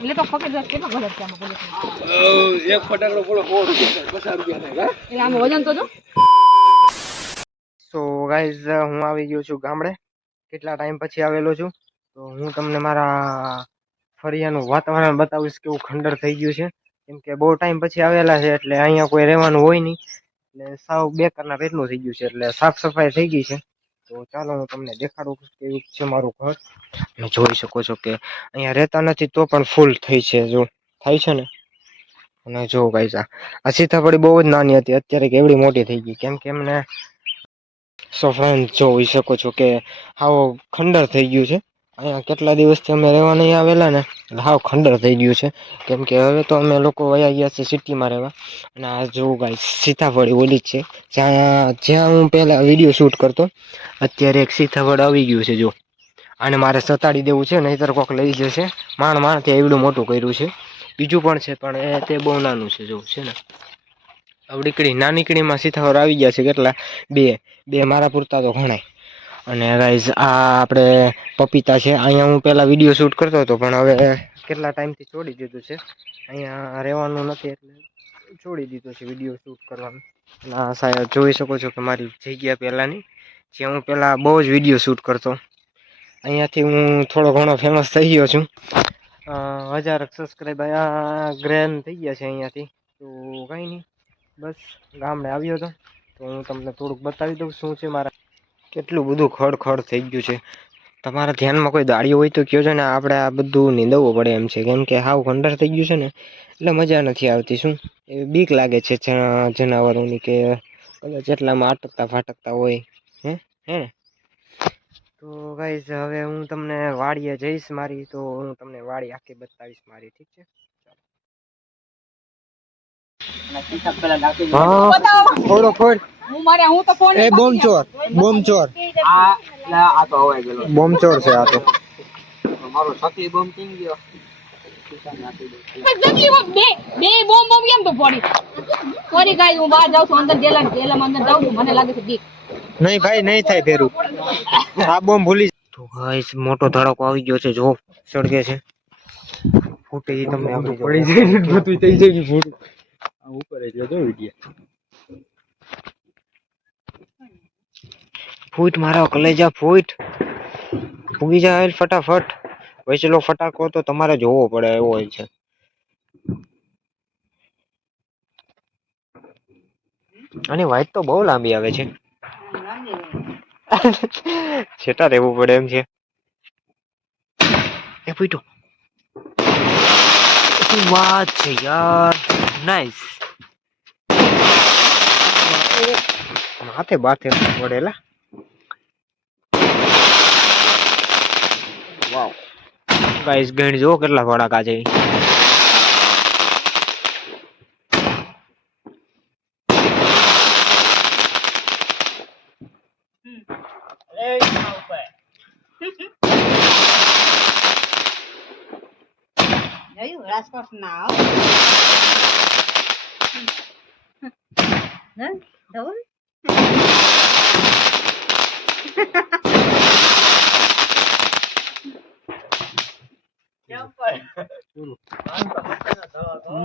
એટલે તો ફકર દસ કેટલો ગલત છે આમાં પોલીસ એક ફટાકડો પૂરો 50 રૂપિયા થાય એટલે આમાં વજન તો જો સો ગાઈઝ હું આવી ગયો છું ગામડે કેટલા ટાઈમ પછી આવેલો છું તો હું તમને મારા ફળિયાનું વાતાવરણ બતાવીશ કેવું ખંડર થઈ ગયું છે કેમ કે બહુ ટાઈમ પછી આવેલા છે એટલે અહીંયા કોઈ રહેવાનું હોય નહીં એટલે સાવ બેકારના પેટલું થઈ ગયું છે એટલે સાફ સફાઈ થઈ ગઈ છે તો ચાલો હું તમને દેખાડું કેવું છે મારું ઘર તમે જોઈ શકો છો કે અહીંયા રહેતા નથી તો પણ ફૂલ થઈ છે જો થાય છે ને અને જો ગાઈઝ આ સીતાફળી બહુ જ નાની હતી અત્યારે કેવડી મોટી થઈ ગઈ કેમ કે એમને સો ફ્રેન્ડ જોઈ શકો છો કે હાવ ખંડર થઈ ગયું છે અહીંયા કેટલા દિવસથી અમે રહેવા નહીં આવેલા ને એટલે હાવ ખંડર થઈ ગયું છે કેમ કે હવે તો અમે લોકો વયા ગયા છે સિટીમાં રહેવા અને આ જો ગાઈસ સીતાફળ ઓલી જ છે જ્યાં હું પહેલા વિડીયો શૂટ કરતો અત્યારે એક સીતાફળ આવી ગયું છે જો આને મારે સતાડી દેવું છે નહીંતર કોક લઈ જશે માંડ ત્યાં એવડું મોટું કર્યું છે બીજું પણ છે પણ એ તે બહુ નાનું છે જો છે ને આવડીકડી નાની કડીમાં સીતાફળ આવી ગયા છે કેટલા બે મારા પૂરતા તો ઘણાય અને ગાઈઝ આ આપણે પપીતા છે અહીંયા હું પહેલા વિડીયો શૂટ કરતો હતો પણ હવે કેટલા ટાઈમથી છોડી દીધું છે અહીંયા રહેવાનું નથી એટલે છોડી દીધું છે વિડીયો શૂટ કરવાનું અને સાહેબ જોઈ શકો છો કે મારી જગ્યા પહેલાંની જ્યાં હું પહેલાં બહુ જ વિડીયો શૂટ કરતો અહીંયાથી હું થોડો ઘણો ફેમસ થઈ ગયો છું 1000 સબસ્ક્રાઈબ ગ્રેન થઈ ગયા છે અહીંયાથી તો કંઈ નહીં બસ ગામડે આવ્યો હતો તો હું તમને થોડુંક બતાવી દઉં શું છે મારા કેટલું બધું ખડ થઈ ગયું છે તમારા ધ્યાનમાં કોઈ દાળીઓ હોય તો કયો છે ને આપણે આ બધું નીંદવવું પડે એમ છે કેમ કે હાવ ખંડર થઈ ગયું છે ને એટલે મજા નથી આવતી શું એ બીક લાગે છે જનાવરોની કે કદાચ એટલામાં આટકતા ફાટકતા હોય હે તો ગાઈઝ હવે હું તમને વાડીએ જઈશ મારી તો હું તમને વાડી આખી બતાવીશ મારી ઠીક છે થોડો ફોડ હું મારે હું તો ફોન એ બોમ્બચોર આ તો હવાઈ ગયેલો બોમ્બચોર છે આ તો મારો સખી બોમ્બ કિંગ ગયો બે બોમ્બ કેમ તો પડી સોરી ગાઈસ હું બહાર જાઉં છું અંદર જેલામાં અંદર જાઉં છું મને લાગે છે બીક નહીં ભાઈ નહીં થાય ફેરું આ બોમ્બ ભૂલી તો ગાઈસ મોટો ધડાકો આવી ગયો છે જો સળગે છે ફૂટે ઈ તમને આપી પડી જાય બધું થઈ જાય ફૂટ આ ઉપર એટલે જો વિડિયો ફૂટ મારો કલેજા ફૂટ ફૂગી જાય ફટાફટ વૈસેલો ફટાકો તો તમારે જોવો પડે એવો હોય છે અને વાઇટ તો બહુ લાંબી આવે છે છેટા રહેવું પડે એમ છે એ ફૂટો શું વાત છે યાર નાઈસ માથે બાથે પડેલા વાવ ગાઈસ ગણ જો કેટલા ફડાકા છે રાજકોટ ના ધવલ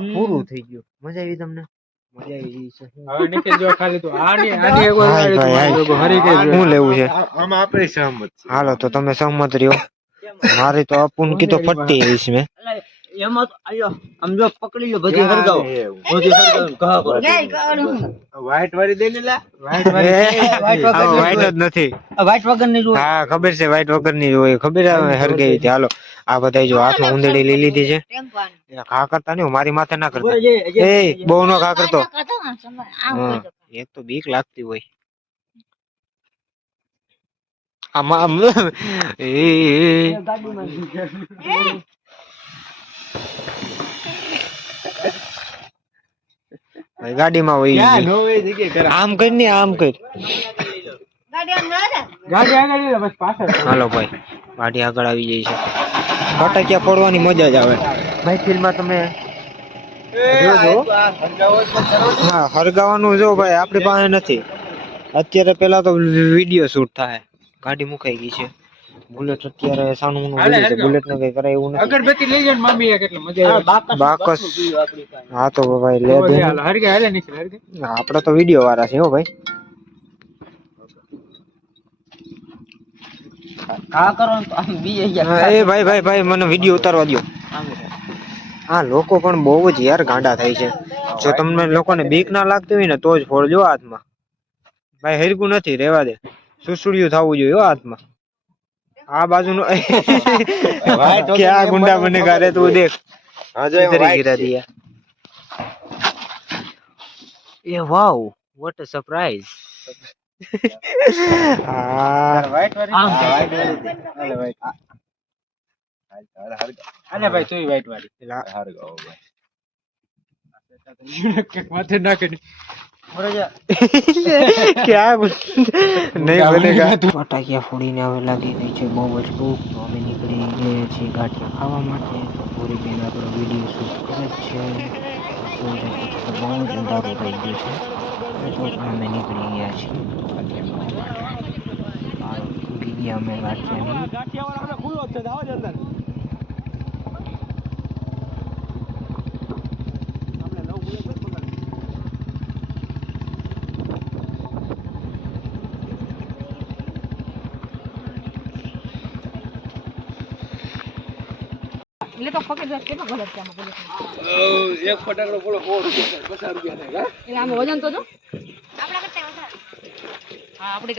પૂરું થઈ ગયું મજા આવી તમને મજા આવી છે હવે નીચે જો ખાલી તો આની હું લેવું છે આમાં આપણે સહમત છે હાલો તો તમે સહમત રહ્યો મારી તો અપુન કી તો ફટતી હઈશ મે એમાં તો આયો આમ જો પકડી લો બધી હરગાવ બધી હરગાવ કહા કરો વ્હાઈટ વાળી દે ને લા વ્હાઈટ વાઈટ જ નથી વ્હાઈટ વગર ની જો હા ખબર છે વાઈટ વગર ની હોય ખબર આવે હરગઈ હતી હાલો આ બધા જો હાથમાં ઉંદડી લઈ લીધી છે ઘા કરતા નહીં મારી માથે ના કરતા એ બહુ નો ઘા કરતો એક તો બીક લાગતી હોય આમાં ગાડીમાં વહી આમ કર ને આમ કર હાલો ભાઈ ગાડી આગળ આવી જાય છે ફટાકિયા ફોડવાની મજા જ આવે મહેફિલમાં તમે હા હરગાવાનું જો ભાઈ આપણી પાસે નથી અત્યારે પેલા તો વિડીયો શૂટ થાય ગાડી મુકાઈ ગઈ છે બુલેટ અત્યારે સાનું મુનું બોલ્યું છે, બુલેટ ને કઈ કરાય એવું નથી. અગરબત્તી લઈ જાય મમ્મી એટલે મજા આવે. બાકસ હા તો ભાઈ લે દે. હરગે હાલે નીકળે હરગે. આપણે તો વિડિયો વાળા છે હો ભાઈ. આ કરો ને તો આમ બી ગયા એ ભાઈ મને વિડિયો ઉતારવા દો. હા લોકો પણ બહુ જ યાર ગાંડા થાય છે. જો તમને લોકોને બીક ના લાગતી હોય ને તો જ ફોડજો હાથમાં. ભાઈ હરકું નથી રેવા દે. સુસુડિયું થવું જોઈએ હો હાથમાં. આ બાજુનો ક્યાં ગુંડા બને કરે તું દેખ. હા જો ઇધર ગિરા દિયા. એ વાવ વોટ અ સરપ્રાઈઝ. આ વ્હાઈટ વાળી. આમ હા, વ્હાઈટ વાળી. હાલે વ્હાઈટ. હાલે ભાઈ તું વ્હાઈટ વાળી. હરગાઓ ભાઈ. માથે નાખી. क्या नहीं बनेगा. ફટાકિયા ફોડીને હવે લાગી ગઈ છે બહુ જ ભૂખ, તો અમે નીકળી ગયા છીએ ગાંઠિયા ખાવા માટે. તો પૂરી બેન આપણો વિડીયો શૂટ કરે જ છે. બહુ જ અંધારું થઈ ગયું છે, તો પણ અમે નીકળી ગયા છીએ. ઉગી ગયા અમે ગાંઠિયા. એટલે તો પકડી દે કેટલો ગલત છે આમાં પોલીસ. એક ફટાકડો પૂરો 100 રૂપિયા થાય, 50 રૂપિયા થાય. એટલે આમાં વજન તો જો આપણા કરતા વધારે. હા આપણે